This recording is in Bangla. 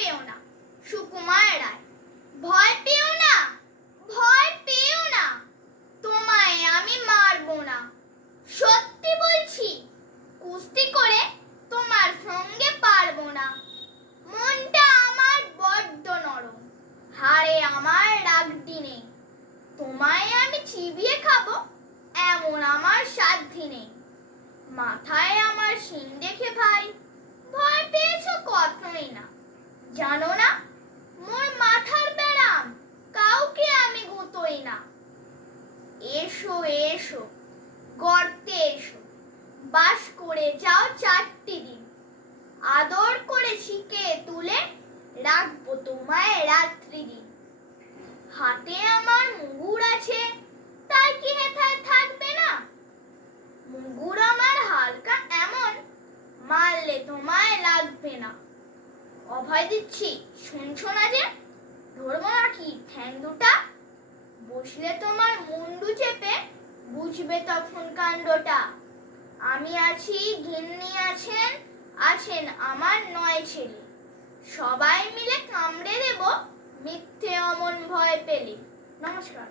পেও না। সুকুমার রায়। ভয় পেও না, ভয় পেও না, তোমায় আমি মারবো না। সত্যি বলছি, কুস্তি করে তোমার সঙ্গে পারবো না। মনটা আমার বড্ড নরম, হাড়ে আমার রাগটি নেই। তোমায় আমি চিবিয়ে খাবো এমন আমার সাধ্যি নেই। মাথায় আমার শিং দেখে ভাই ভয় পেয়েছো কতই না। জানো না মোর মাথার ব্যারাম, কাউকে আমি গুতোই না। এসো এসো, গর্তে এসো, বাস করে যাও 4টি দিন। আদর করে শিকে তুলে রাখবো তোমায় রাত্রি দিন। হাতে আমার মুগুর আছে, তাই কি হেথায় থাকবে না? মুগুর আমার হালকা এমন, মারলে তোমায় লাগবে না। অভয় দিচ্ছি, শুনছো না যে? ধরবো নাকি ঠ্যাং দুটা? বসলে তোমার মুন্ডু চেপে বুঝবে তখন কাণ্ডটা। আমি আছি, গিন্নি আছেন, আছেন আমার 9 ছেলে। সবাই মিলে কামড়ে দেব মিথ্যে অমন ভয় পেলে। নমস্কার।